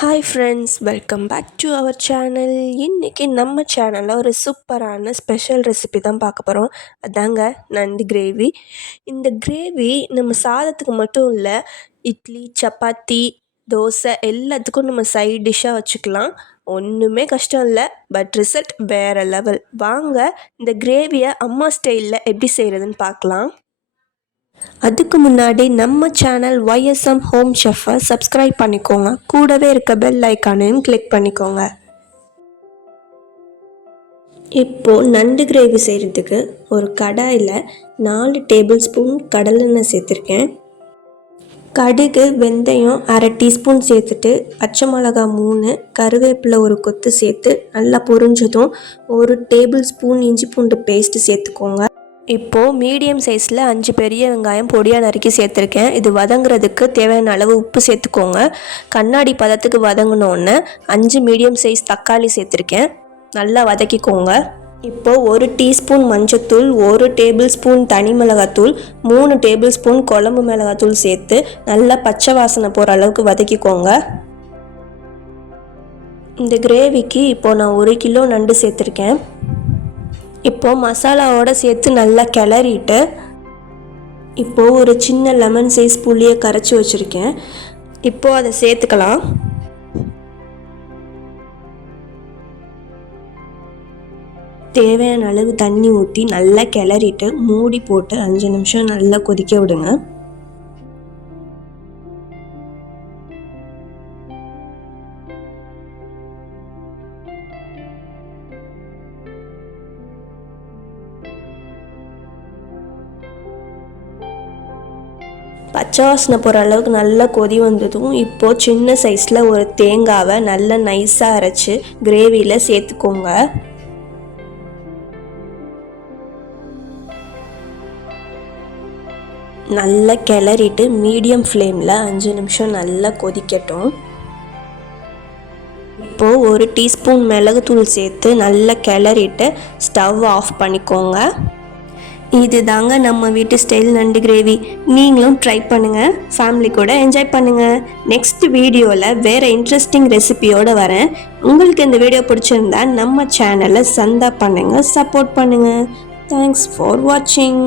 Hi friends, welcome back to our channel. இன்றைக்கி நம்ம சேனலில் ஒரு சூப்பரான ஸ்பெஷல் ரெசிபி தான் பார்க்க போகிறோம். அதாங்க நண்டு கிரேவி. இந்த கிரேவி நம்ம சாதத்துக்கு மட்டும் இல்லை, இட்லி, சப்பாத்தி, தோசை எல்லாத்துக்கும் நம்ம சைட் டிஷ்ஷாக வச்சுக்கலாம். ஒன்றுமே கஷ்டம் இல்லை, பட் ரிசல்ட் வேறு லெவல். வாங்க இந்த கிரேவியை அம்மா ஸ்டைலில் எப்படி செய்கிறதுன்னு பார்க்கலாம். அதுக்கு முன்னாடி நம்ம சேனல் YSM ஹோம் ஷெஃப்பை சப்ஸ்கிரைப் பண்ணிக்கோங்க. கூடவே இருக்க பெல் ஐக்கானையும் கிளிக் பண்ணிக்கோங்க. இப்போது நண்டு கிரேவி செய்கிறதுக்கு ஒரு கடாயில் 4 டேபிள் ஸ்பூன் கடலெண்ணெய் சேர்த்துருக்கேன். கடுகு, வெந்தயம் 1/2 டீஸ்பூன் சேர்த்துட்டு, பச்சை மிளகா 3, கருவேப்பிலை ஒரு கொத்து சேர்த்து நல்லா பொரிஞ்சதும் 1 டேபிள் ஸ்பூன் இஞ்சி பூண்டு பேஸ்ட்டு சேர்த்துக்கோங்க. இப்போது மீடியம் சைஸில் 5 பெரிய வெங்காயம் பொடியாக நறுக்கி சேர்த்துருக்கேன். இது வதங்குறதுக்கு தேவையான அளவு உப்பு சேர்த்துக்கோங்க. கண்ணாடி பதத்துக்கு வதங்கினோன்னே 5 மீடியம் சைஸ் தக்காளி சேர்த்துருக்கேன். நல்லா வதக்கிக்கோங்க. இப்போது 1 டீஸ்பூன் மஞ்சத்தூள், 1 டேபிள் ஸ்பூன் தனி மிளகாத்தூள், 3 டேபிள் ஸ்பூன் குழம்பு மிளகாத்தூள் சேர்த்து நல்லா பச்சை வாசனை போகிற அளவுக்கு வதக்கிக்கோங்க. இந்த கிரேவிக்கு இப்போது நான் 1 கிலோ நண்டு சேர்த்துருக்கேன். இப்போது மசாலாவோடு சேர்த்து நல்லா கிளறிட்டு, இப்போது ஒரு சின்ன லெமன் சைஸ் புளியை கரைச்சி வச்சுருக்கேன். இப்போது அதை சேர்த்துக்கலாம். தேவையான அளவு தண்ணி ஊற்றி நல்லா கிளறிட்டு மூடி போட்டு 5 நிமிஷம் நல்லா கொதிக்க விடுங்க. பச்சை வாசனை போகிற அளவுக்கு நல்லா கொதி வந்ததும் இப்போது சின்ன சைஸில் ஒரு தேங்காவை நல்லா நைஸாக அரைச்சி கிரேவியில் சேர்த்துக்கோங்க. நல்லா கிளறிட்டு மீடியம் ஃப்ளேமில் 5 நிமிஷம் நல்லா கொதிக்கட்டும். இப்போது 1 டீஸ்பூன் மிளகுத்தூள் சேர்த்து நல்லா கிளறிட்டு ஸ்டவ் ஆஃப் பண்ணிக்கோங்க. இது தாங்க நம்ம வீட்டு ஸ்டைல் நண்டு கிரேவி. நீங்களும் ட்ரை பண்ணுங்கள், ஃபேமிலி கூட என்ஜாய் பண்ணுங்கள். நெக்ஸ்ட் வீடியோவில் வேறு இன்ட்ரெஸ்டிங் ரெசிபியோடு வரேன். உங்களுக்கு இந்த வீடியோ பிடிச்சிருந்தா நம்ம சேனலை சந்தா பண்ணுங்கள், சப்போர்ட் பண்ணுங்கள். தேங்க்ஸ் ஃபார் வாட்சிங்.